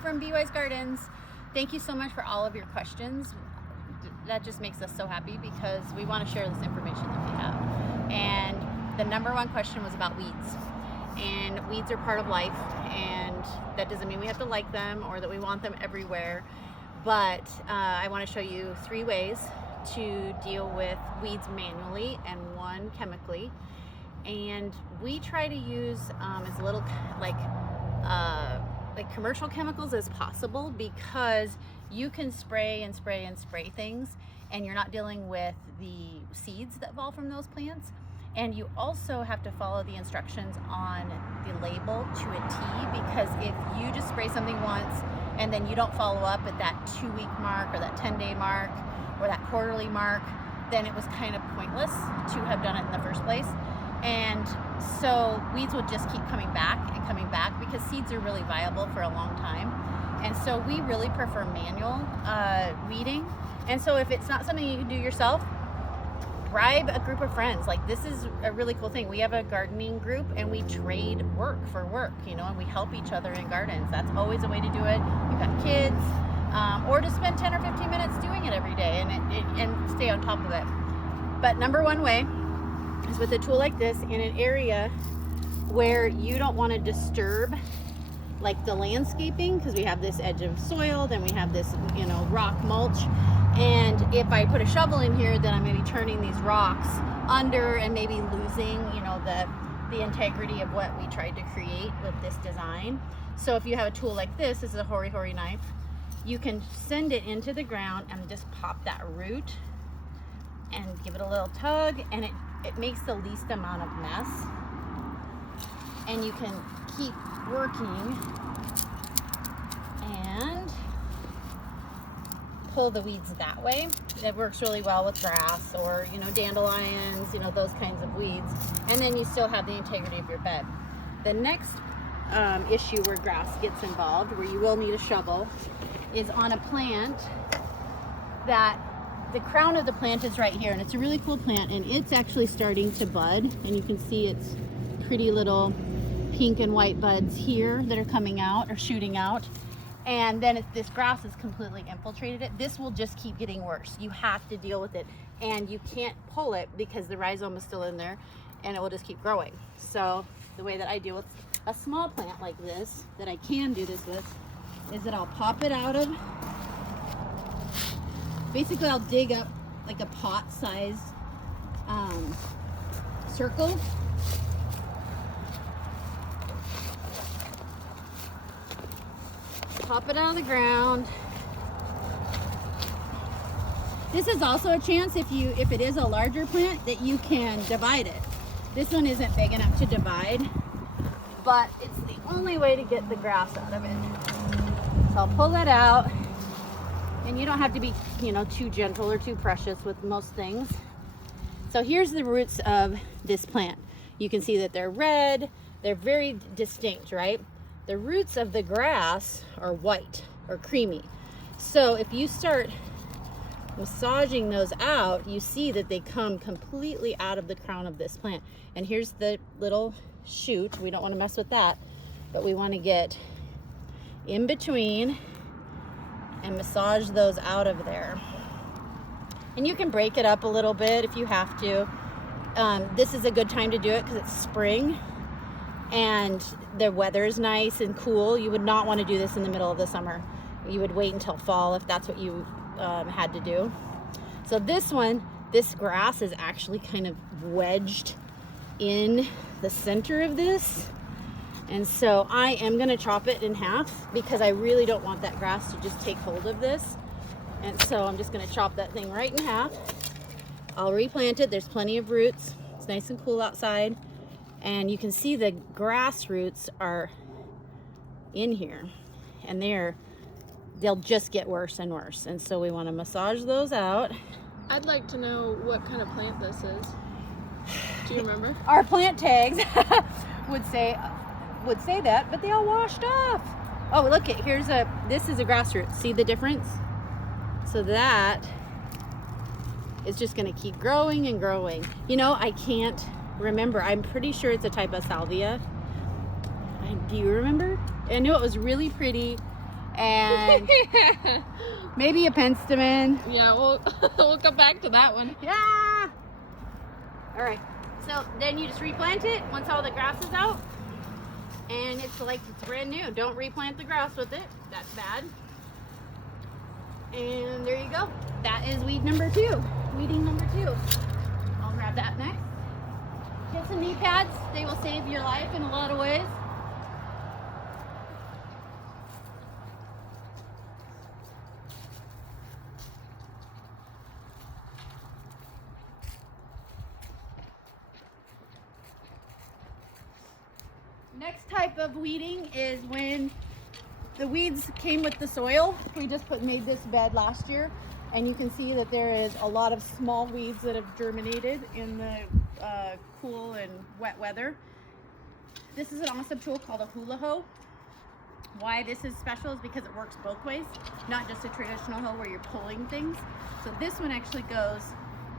from Be Wise Gardens. Thank you so much for all of your questions. That just makes us so happy because we want to share this information that we have. And the number one question was about weeds. And weeds are part of life, and that doesn't mean we have to like them or that we want them everywhere. But I want to show you 3 ways to deal with weeds manually and 1 chemically. And we try to use as little like commercial chemicals as possible, because you can spray and spray and spray things and you're not dealing with the seeds that fall from those plants. And you also have to follow the instructions on the label to a T, because if you just spray something once and then you don't follow up at that 2-week mark or that 10-day mark or that quarterly mark, then it was kind of pointless to have done it in the first place. And so weeds would just keep coming back and coming back, because seeds are really viable for a long time. And so we really prefer manual weeding. And so if it's not something you can do yourself, bribe a group of friends. Like, this is a really cool thing. We have a gardening group and we trade work for work, you know, and we help each other in gardens. That's always a way to do it. You've got kids, or to spend 10 or 15 minutes doing it every day and stay on top of it. But number 1 way is with a tool like this in an area where you don't want to disturb like the landscaping, because we have this edge of soil, then we have this, you know, rock mulch. And if I put a shovel in here, then I'm going to be turning these rocks under and maybe losing, you know, the integrity of what we tried to create with this design. So if you have a tool like this is a Hori Hori knife, you can send it into the ground and just pop that root and give it a little tug, and it makes the least amount of mess. And you can keep working and pull the weeds that way. It works really well with grass or, you know, dandelions, you know, those kinds of weeds. And then you still have the integrity of your bed. The next issue where grass gets involved, where you will need a shovel, is on a plant that the crown of the plant is right here, and it's a really cool plant, and it's actually starting to bud, and you can see its pretty little pink and white buds here that are coming out or shooting out. And then this grass has completely infiltrated it. This will just keep getting worse. You have to deal with it, and you can't pull it because the rhizome is still in there, and it will just keep growing. So the way that I deal with a small plant like this, that I can do this with, is that I'll pop it out of, basically I'll dig up like a pot size circle. Pop it out of the ground. This is also a chance, if it is a larger plant, that you can divide it. This one isn't big enough to divide, but it's the only way to get the grass out of it. So I'll pull that out, and you don't have to be, you know, too gentle or too precious with most things. So here's the roots of this plant. You can see that they're red. They're very distinct, right? The roots of the grass are white or creamy. So if you start massaging those out, you see that they come completely out of the crown of this plant. And here's the little shoot. We don't want to mess with that, but we want to get in between and massage those out of there. And you can break it up a little bit if you have to. This is a good time to do it because it's spring and the weather is nice and cool. You would not want to do this in the middle of the summer. You would wait until fall if that's what you had to do. So this grass is actually kind of wedged in the center of this. And so I am going to chop it in half because I really don't want that grass to just take hold of this. And so I'm just going to chop that thing right in half. I'll replant it. There's plenty of roots. It's nice and cool outside. And you can see the grass roots are in here, and they'll just get worse and worse. And so we want to massage those out. I'd like to know what kind of plant this is. Do you remember? Our plant tags would say that, but they all washed off. Oh, look, this is a grass root. See the difference? So that is just going to keep growing and growing. You know, I can't remember. I'm pretty sure it's a type of salvia. Do you remember? I knew it was really pretty, and maybe a penstemon. Yeah, we'll come back to that one. Yeah. All right. So then you just replant it once all the grass is out, and it's like it's brand new. Don't replant the grass with it. That's bad. And there you go. That is weed number 2. Weeding number 2. I'll grab that next. Get some knee pads. They will save your life in a lot of ways. Next type of weeding is when the weeds came with the soil. We just made this bed last year, and you can see that there is a lot of small weeds that have germinated in the cool and wet weather. This is an awesome tool called a hula hoe. Why this is special is because it works both ways, not just a traditional hoe where you're pulling things. So this one actually goes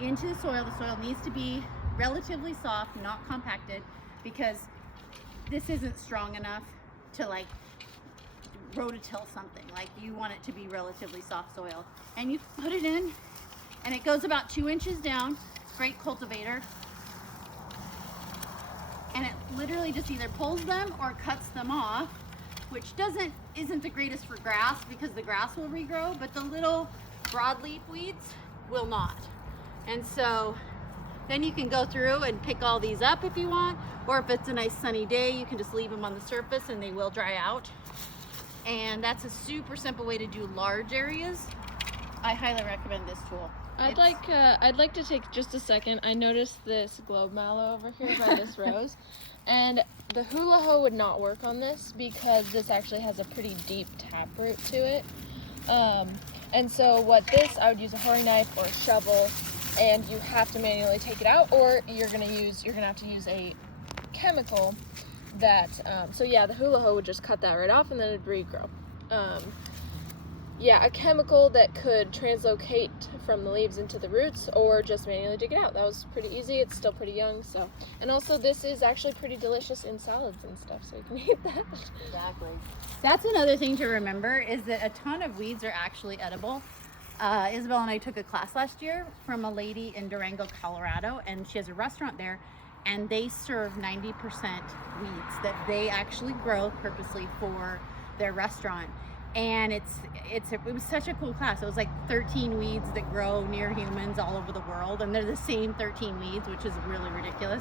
into the soil. The soil needs to be relatively soft, not compacted, because this isn't strong enough to like rototill something. Like you want it to be relatively soft soil. And you put it in, and it goes about 2 inches down. It's a great cultivator. And it literally just either pulls them or cuts them off, which isn't the greatest for grass because the grass will regrow, but the little broadleaf weeds will not. And so then you can go through and pick all these up if you want, or if it's a nice sunny day, you can just leave them on the surface and they will dry out. And that's a super simple way to do large areas. I highly recommend this tool. I'd like to take just a second. I noticed this globe mallow over here by this rose, and the hula hoe would not work on this because this actually has a pretty deep taproot to it. And so I would use a horary knife or a shovel, and you have to manually take it out, or you're gonna have to use a chemical that. So yeah, the hula hoe would just cut that right off, and then it'd regrow. Yeah, a chemical that could translocate from the leaves into the roots, or just manually dig it out. That was pretty easy. It's still pretty young, so. And also this is actually pretty delicious in salads and stuff, so you can eat that. Exactly. That's another thing to remember, is that a ton of weeds are actually edible. Isabel and I took a class last year from a lady in Durango, Colorado, and she has a restaurant there, and they serve 90% weeds that they actually grow purposely for their restaurant. And it was such a cool class. It was like 13 weeds that grow near humans all over the world, and they're the same 13 weeds, which is really ridiculous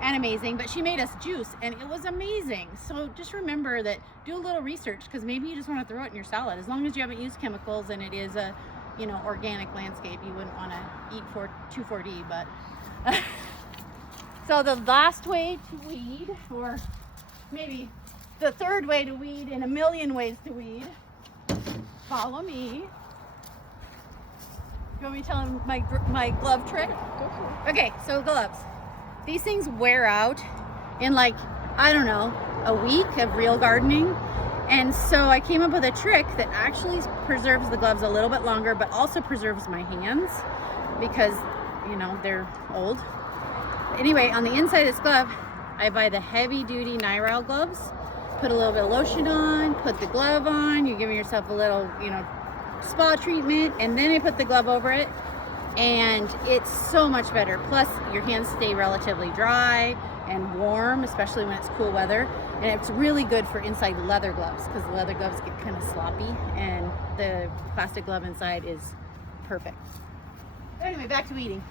and amazing. But she made us juice, and it was amazing. So just remember that, do a little research, because maybe you just want to throw it in your salad. As long as you haven't used chemicals and it is a organic landscape, you wouldn't want to eat 2,4-D. But so the last way to weed, or maybe the third way to weed in a million ways to weed. Follow me. You want me to tell them my glove trick? Go for it. Okay, so gloves. These things wear out in like, I don't know, a week of real gardening. And so I came up with a trick that actually preserves the gloves a little bit longer, but also preserves my hands because, they're old. Anyway, on the inside of this glove, I buy the heavy duty Nyrile gloves. Put a little bit of lotion on, put the glove on, you're giving yourself a little, spa treatment, and then I put the glove over it, and it's so much better. Plus, your hands stay relatively dry and warm, especially when it's cool weather, and it's really good for inside leather gloves, because the leather gloves get kind of sloppy, and the plastic glove inside is perfect. Anyway, back to weeding.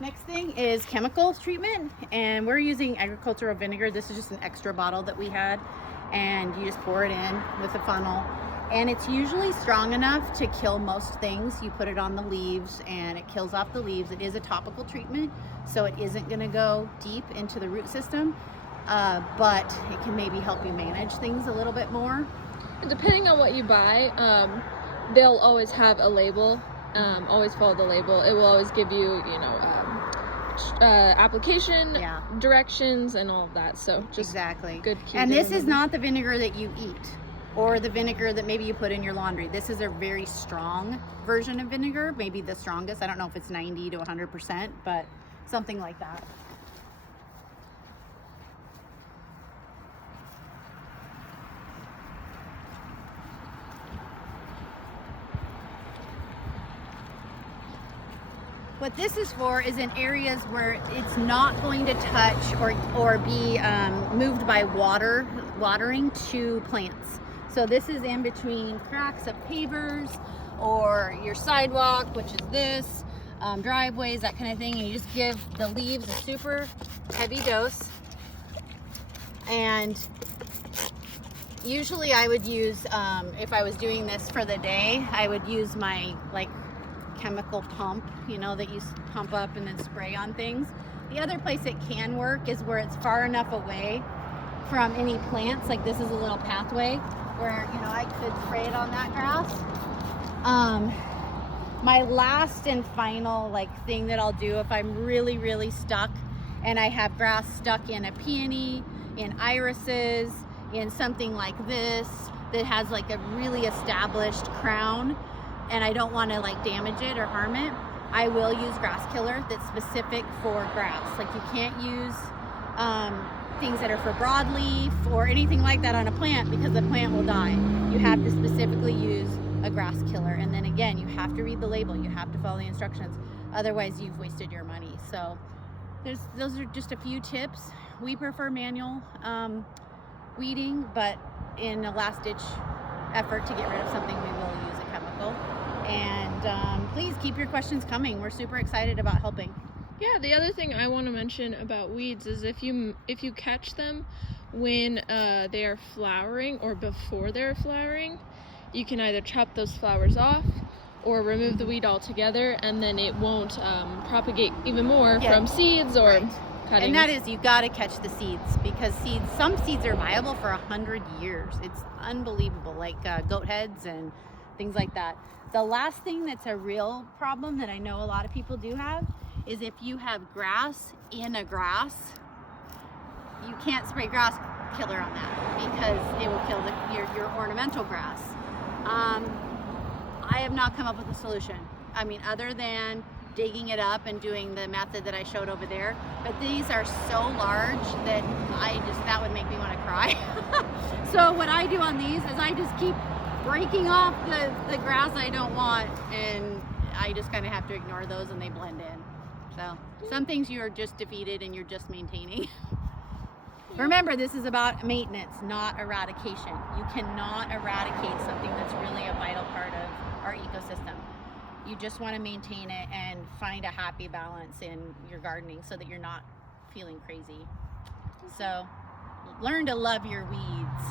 Next thing is chemical treatment, and we're using agricultural vinegar. This is just an extra bottle that we had, and you just pour it in with a funnel, and it's usually strong enough to kill most things. You put it on the leaves and it kills off the leaves. It is a topical treatment, so it isn't going to go deep into the root system, but it can maybe help you manage things a little bit more. And depending on what you buy, they'll always have a label. Always follow the label. It will always give you, application directions and all of that. So just exactly good. And this is not the vinegar that you eat, or the vinegar that maybe you put in your laundry. This is a very strong version of vinegar, maybe the strongest. I don't know if it's 90 to 100%, but something like that. What this is for is in areas where it's not going to touch or be moved by watering to plants. So this is in between cracks of pavers or your sidewalk, which is this, driveways, that kind of thing. And you just give the leaves a super heavy dose. And usually I would use, if I was doing this for the day, I would use my like chemical pump, you know, that you pump up and then spray on things. The other place it can work is where it's far enough away from any plants. Like this is a little pathway where, you know, I could spray it on that grass. My last and final like thing that I'll do if I'm really, really stuck and I have grass stuck in a peony, in irises, in something like this that has like a really established crown, and I don't want to like damage it or harm it, I will use grass killer that's specific for grass. Like you can't use things that are for broadleaf or anything like that on a plant because the plant will die. You have to specifically use a grass killer, and then again you have to read the label, you have to follow the instructions, otherwise you've wasted your money. So those are just a few tips. We prefer manual weeding, but in a last ditch effort to get rid of something, we will use a chemical. And please keep your questions coming. We're super excited about helping. Yeah, the other thing I want to mention about weeds is if you catch them when they are flowering or before they're flowering, you can either chop those flowers off or remove the weed altogether, and then it won't propagate even more from seeds or cuttings. And that is, you got to catch the seeds, because some seeds are viable for 100 years. It's unbelievable, like goat heads and things like that. The last thing that's a real problem that I know a lot of people do have is if you have grass in a grass, you can't spray grass killer on that because it will kill your ornamental grass. I have not come up with a solution. I mean, other than digging it up and doing the method that I showed over there, but these are so large that that would make me want to cry. So what I do on these is I just keep breaking off the grass I don't want, and I just kind of have to ignore those and they blend in. So some things you're just defeated and you're just maintaining. Remember, this is about maintenance, not eradication. You cannot eradicate something that's really a vital part of our ecosystem. You just want to maintain it and find a happy balance in your gardening so that you're not feeling crazy. So learn to love your weeds.